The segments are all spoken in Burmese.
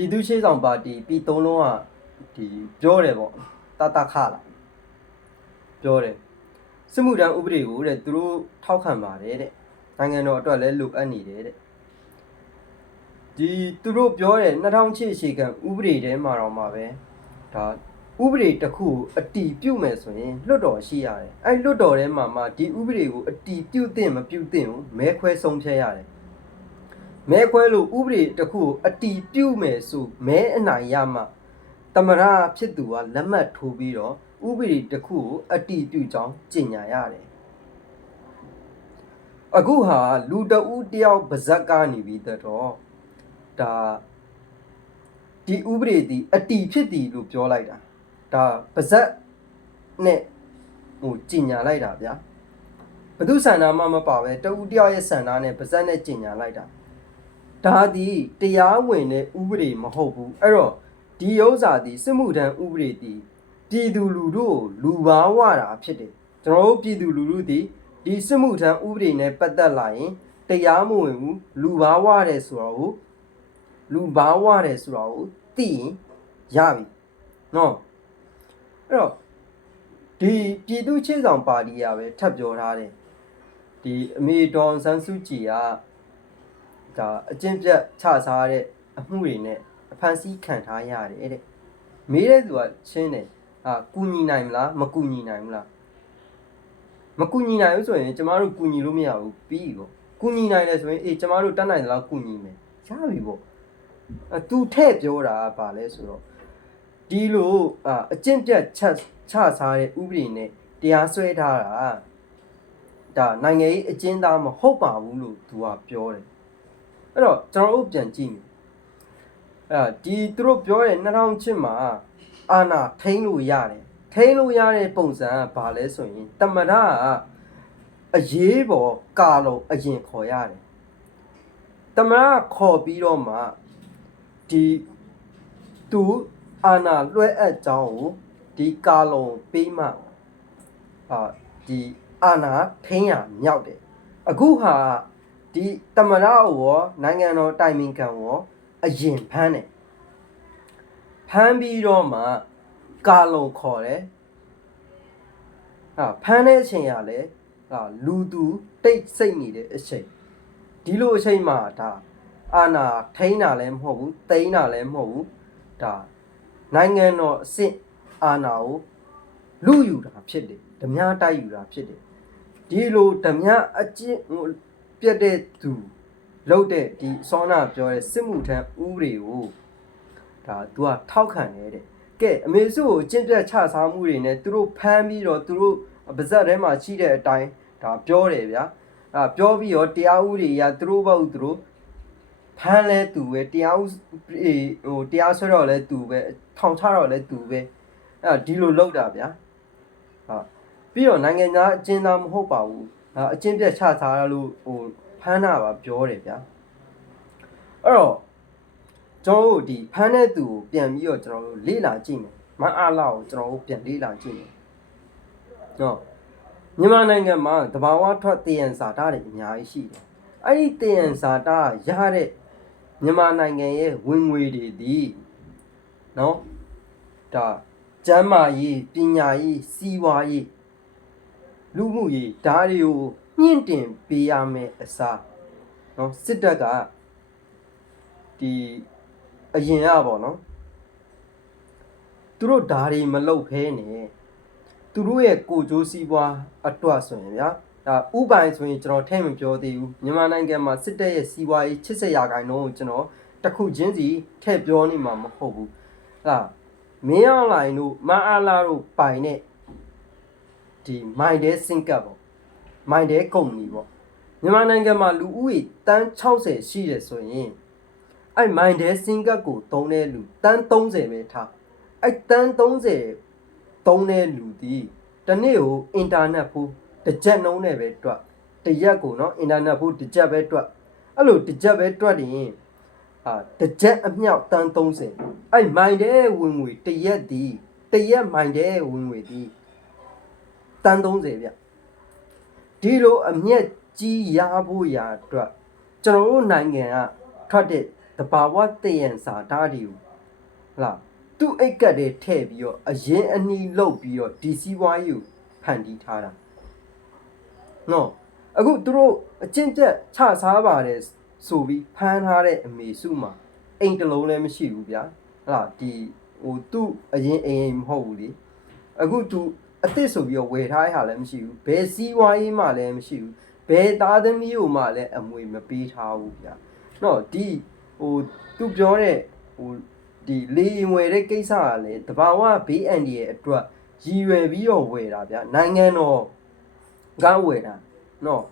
ပြည်သူ့ရှေ့ဆောင်ပါတီပြည်သုံးလုံးကဒီပြောတယ်ပေါ့တတခလာပြောတယ်စစ်မှုထမ်းဥပဒေကိုတဲ့သူတို့ထောက်ခံပါတယ်တဲ့နိုင်ငံတော်အတွက်လည်းလိုအပ်နေတယ်တဲ့ဒီသူတို့ပြောတယ်2008အခြေခံဥပဒေထဲမှာတော့မှာပဲဒါဥပဒေတစ်ခုကိုအတီးပြုတ်မယ်ဆိုရင်လွတ်တော်ရှိရတယ်အဲ့လွတ်တော်ထဲမှာမှဒီဥပဒေကိုအတီးပြုတ်တင်မပြုတ်တင်ကိုမဲခွဲဆုံးဖြတ်ရတယ် မဲခွဲလို့ဥပဒေတစ်ခုကိုအတီးပြုတ်မယ်ဆိုမဲအနိုင်ရမှတမရဖြစ်သူကလက်မှတ်ထိုးပြီးတော့ဥပဒေတစ်ခုကိုအတီးပြုတ်ကြောင်းကြေညာရတယ်အခုဟာလူတဦးတယောက်ပါဇက်ကနေပြီးတော့ဒါဒီဥပဒေဒီအတီးဖြစ်သည်လို့ပြောလိုက်တာဒါပါဇက်နဲ့ဟိုကြေညာလိုက်တာဗျာဘသူဆန္ဒမှမပါပဲတဦးတယောက်ရဲ့ဆန္ဒနဲ့ပါဇက်နဲ့ကြေညာလိုက်တာ ဒါသည်တရားဝင်တဲ့ဥပဒေမဟုတ်ဘူးအဲ့တော့ဒီဥစ္စာသည်စစ်မှုထမ်းဥပဒေသည်ပြည်သူလူထုကိုလူဘာဝတာဖြစ်တယ်ကျွန်တော်တို့ပြည်သူလူထုသည်ဒီစစ်မှုထမ်းဥပဒေနဲ့ပတ်သက်လာရင်တရားမဝင်ဘူးလူဘာဝတယ်ဆိုတော့ကိုလူဘာဝတယ်ဆိုတော့ကိုသိရင်ရပြီနော်အဲ့တော့ဒီပြည်သူ့ချေဆောင်ပါတီကပဲထပ်ပြောထားတယ်ဒီအမေဒေါ်ဆန်းစုကြည်က ဒါအကျင့်ပြတ်ချစားတဲ့အမှုတွေနဲ့အဖန်ဆီးခံထားရတယ်တဲ့မေးတဲ့သူကချင်းတယ်အာကူညီနိုင်မလားမကူညီနိုင်ဘူးလားမကူညီနိုင်ဘူးဆိုရင်ကျမတို့ကူညီလို့မရဘူးပြီးပေါ့ကူညီနိုင်တယ်ဆိုရင်အေးကျမတို့တတ်နိုင်သလားကူညီမယ်ရပြီပေါ့အဲသူထဲ့ပြောတာကဘာလဲဆိုတော့ဒီလိုအာအကျင့်ပြတ်ချချစားတဲ့ဥပဒေနဲ့တရားစွဲထားတာဒါနိုင်ငံရေးအကျဉ်းသားမဟုတ်ပါဘူးလို့သူကပြောတယ် အဲ့တော့ကျွန်တော်တို့ပြန်ကြည့်မယ်အဲ့ဒါဒီသူတို့ပြောတဲ့2008မှာအာနာထိန်းလို့ရတယ်ထိန်းလို့ရတဲ့ပုံစံကဘာလဲဆိုရင်တမရကအရေးပေါ်ကာလုံးအရင်ခေါ်ရတယ်တမရခေါ်ပြီးတော့မှဒီသူအာနာလွှဲအပ်ကြောင်းကိုဒီကာလုံးပေးမှအာဒီအာနာထိန်းရမြောက်တယ်အခုဟာ ဒီတမရရောနိုင်ငံတော်တိုင်ပင်ခံရောအရင်ဖမ်းတယ်ဖမ်းပြီးတော့မှကာလုံခေါ်တယ်ဟာဖမ်းတဲ့အချိန်ကလည်းဟာလူသူတိတ်စိတ်နေတဲ့အချိန်ဒီလိုအချိန်မှာဒါအာနာထိန်းတာလည်းမဟုတ်ဘူးတိန်းတာလည်းမဟုတ်ဘူးဒါနိုင်ငံတော်အစ်စ်အာနာကိုလူယူတာဖြစ်တယ်ဓမြတိုက်ယူတာဖြစ်တယ်ဒီလိုဓမြအကျင့်ဟို ပြတ်တဲ့သူလောက်တဲ့ဒီစောနာပြောတဲ့စစ်မှုထမ်းဥပဒေကိုဒါ तू ကထောက်ခံတယ်တဲ့ကဲအမေစုကိုကျင့်ပြတ်ချစားမှုတွေနဲ့သူတို့ဖမ်းပြီးတော့သူတို့ပါဇက်ထဲမှာရှိတဲ့အတိုင်းဒါပြောတယ်ဗျာအဲပြောပြီးတော့တရားဥပဒေအရသူတို့ဘောက်သူတို့ဖမ်းလဲသူပဲတရားဥအေးဟိုတရားဆွဲတော့လဲသူပဲထောင်ချတော့လဲသူပဲအဲဒီလိုလောက်တာဗျာဟာပြီးတော့နိုင်ငံသားအကျဉ်းသားမဟုတ်ပါဘူးဒါ အချင်းပြတ်ချထားလို့ဟိုဖမ်းတာပါပြောတယ်ဗျာအဲ့တော့ကျွန်တော်တို့ဒီဖမ်းတဲ့သူကိုပြန်ပြီးတော့ကျွန်တော်တို့လေ့လာကြည့်မယ်မအားလာကိုကျွန်တော်တို့ပြန်လေ့လာကြည့်မယ်နော်မြန်မာနိုင်ငံမှာတဘာဝထွက်တည်ရန်စာတာတွေအများကြီးရှိတယ်အဲ့ဒီတည်ရန်စာတာရတဲ့မြန်မာနိုင်ငံရဲ့ဝင်ငွေတွေဒီနော်ဒါကျမ်းမာရေးပညာရေးစီးပွားရေး လူမှုရေးဓာတ်တွေကိုမြင့်တင်ပေးရမယ်အစားနော်စစ်တပ်ကဒီအရင်ကပေါ့နော်သူတို့ဓာတ်တွေမလုတ်ဖဲနဲ့သူတို့ရဲ့ကိုကြိုးစည်းပွားအတွက်ဆိုရင်ဗျာဒါဥပိုင်ဆိုရင်ကျွန်တော်ထဲမပြောသေးဘူးမြန်မာနိုင်ငံမှာစစ်တပ်ရဲ့စီးပွားရေး80ရာခိုင်နှုန်းကိုကျွန်တော်တခုချင်းစီထည့်ပြောနေမှာမဟုတ်ဘူးဟာမင်းအောင်လိုင်တို့မအားလာတို့ပိုင်တဲ့ ဒီမိုင်ဒဲစင်ကပ်ပေါ့မိုင်ဒဲကုမ္ပဏီပေါ့မြန်မာနိုင်ငံမှာလူဦးရေတန်း60ရှိတယ်ဆိုရင်အဲ့မိုင်ဒဲစင်ကပ်ကိုသုံးတဲ့လူတန်း30ပဲထားအဲ့တန်း30သုံးတဲ့လူဒီတစ်နေ့ကိုအင်တာနက်ဖို့တစ်ကြက်နှုံးနဲ့ပဲတွက်တစ်ရက်ကိုနော်အင်တာနက်ဖို့တစ်ကြက်ပဲတွက်အဲ့လိုတစ်ကြက်ပဲတွက်ရင်အာတစ်ကြက်အမြောက်တန်း30အဲ့မိုင်ဒဲဝင်ငွေတစ်ရက်ဒီတစ်ရက်မိုင်ဒဲဝင်ငွေဒီ တန်း30ဗျဒီလိုအမျက်ကြီးရဖို့ရာအတွက်ကျွန်တော်တို့နိုင်ငံကထွက်တဲ့တတဘာဝတည်ရန်စာဓာတ်တွေကိုဟလာသူ့အိတ်ကတ်တွေထည့်ပြီးတော့အရင်အနီးလုတ်ပြီးတော့ဒီစီးပွားရေးကိုဖန်တီးထားတာနော်အခုသူတို့အကျင့်ချက်ချစားပါတယ်ဆိုပြီးဖမ်းထားတဲ့အမေစုမှာအိမ်တစ်လုံးလည်းမရှိဘူးဗျာဟလာဒီဟိုသူ့အရင်အိမ်အိမ်မဟုတ်ဘူးလေအခုသူ အစ်စ်ဆိုပြီးတော့ဝယ်ထားတဲ့ဟာလည်းမရှိဘူးဘယ်စီးပွားရေးမှလည်းမရှိဘူးဘယ်သားသမီးကိုမှလည်းအမွေမပေးထားဘူးဗျာနော်ဒီဟိုသူပြောတဲ့ဟိုဒီလေရင်ဝယ်တဲ့ကိစ္စကလည်းတဘာဝဘေးအန်ဒီရဲ့အတွက်ရည်ရွယ်ပြီးတော့ဝယ်တာဗျာနိုင်ငံတော်ကဝယ်တာနော်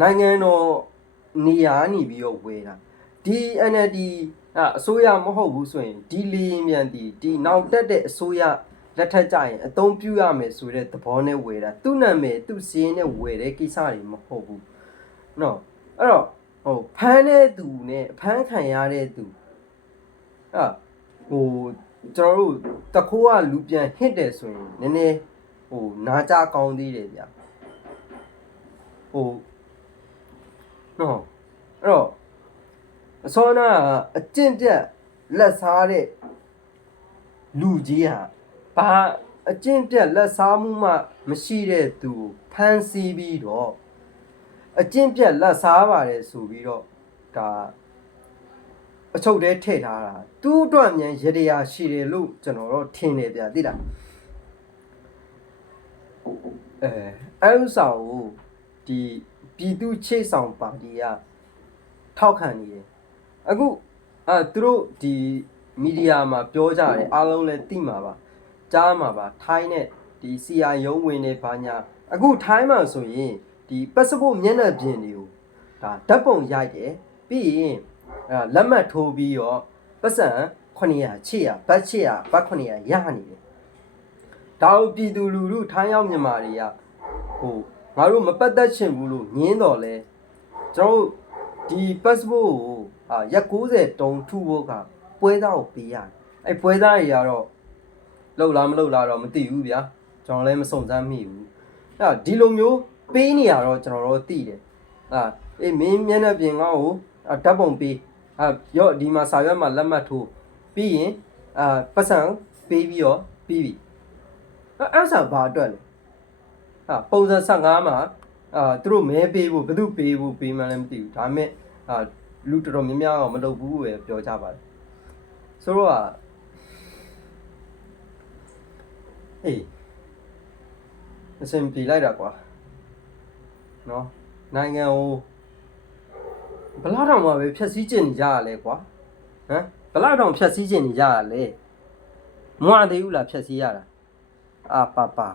နိုင်ငံတော်နေရာနေပြီးတော့ဝယ်တာဒီ NLD အအစိုးရမဟုတ်ဘူးဆိုရင်ဒီလေရင်မြန်ဒီဒီနောက်တက်တဲ့အစိုးရ လက်ထက်ကြရင်အသုံးပြုရမယ်ဆိုတဲ့သဘောနဲ့ဝယ်တာသူ့နာမည်သူ့စီးရင်နဲ့ဝယ်တဲ့ကိစ္စတွေမဟုတ်ဘူးနော်အဲ့တော့ဟိုဖမ်းတဲ့သူနဲ့ဖမ်းခံရတဲ့သူအဲ့ဟိုကျွန်တော်တို့တခိုးကလူပြန်ဟစ်တယ်ဆိုရင်နည်းနည်းဟိုနာကြကောင်းသေးတယ်ဗျဟိုနော်အဲ့တော့အစောနာကအကျင့်တက်လက်စားတဲ့လူကြီးဟာ ဘာအကျင့်တက်လက်စားမှုမှ မရှိတဲ့သူကိုဖမ်းဆီးပြီးတော့အကျင့်ပြက်လက်စားပါတယ်ဆိုပြီးတော့ဒါအချုပ်ထဲထည့်ထားတာသူ့အတွက်မြန်ရတရားရှိတယ်လို့ကျွန်တော်တို့ထင်တယ်ဗျာသိလားအဲအဲဥစ္စာကိုဒီပြည်သူချေဆောင်ပါတီကထောက်ခံနေတယ်အခုအဲသူတို့ဒီမီဒီယာမှာပြောကြတယ်အားလုံးလည်းသိမှာပါ ကြားမှာပါထိုင်းနဲ့ဒီ CI ရုံးဝင်နေဘာညာအခုထိုင်းမှာဆိုရင်ဒီ passport မျက်နှာပြင်တွေကိုဒါဓာတ်ပုံရိုက်တယ်ပြီးရင်အဲလက်မှတ်ထိုးပြီးတော့ပတ်စံ900 800ဘတ်800ဘတ်900ရနေတယ်ဒါကိုပြည်သူလူထုထိုင်းရောက်မြန်မာတွေကဟိုငါတို့မပတ်သက်ချင်ဘူးလို့ညင်းတော်လဲကျွန်တော်တို့ဒီ passport ကိုအာရက်90တုံးထုဖို့ကပွဲသားကိုပေးရတယ်အဲပွဲသားတွေကတော့ လှုပ်လားမလှုပ်လားတော့မသိဘူးဗျာကျွန်တော်လည်းမစုံစမ်းမိဘူးအဲ့တော့ဒီလိုမျိုးပေးနေရတော့ကျွန်တော်တို့သိတယ်အာအေးမင်းမျက်နှာပြင်ငါ့ကိုအာဓာတ်ပုံပေးအာရော့ဒီမှာစာရွက်မှာလက်မှတ်ထိုးပြီးရင်အာပတ်စံပေးပြီးတော့ပြီးပြီအဲ့အဲ့ ça ဘာအတွက်လဲဟာပုံစံ15မှာအာသူတို့မဲပေးဖို့ဘယ်သူပေးဖို့ပေးမှလည်းမသိဘူးဒါပေမဲ့အာလူတော်တော်များများတော့မလုပ်ဘူးပဲပြောကြပါတယ်ဆိုတော့ อ่ะအေးအစင်ပြေလိုက်တာကွာနော်နိုင်ငံကိုဘယ်လောက်တောင်မှပဲဖြက်စီးကျင်နေကြရလဲကွာဟမ်ဘယ်လောက်တောင်ဖြက်စီးကျင်နေကြရလဲမွာသေးဘူးလားဖြက်စီးရတာအာပါပါ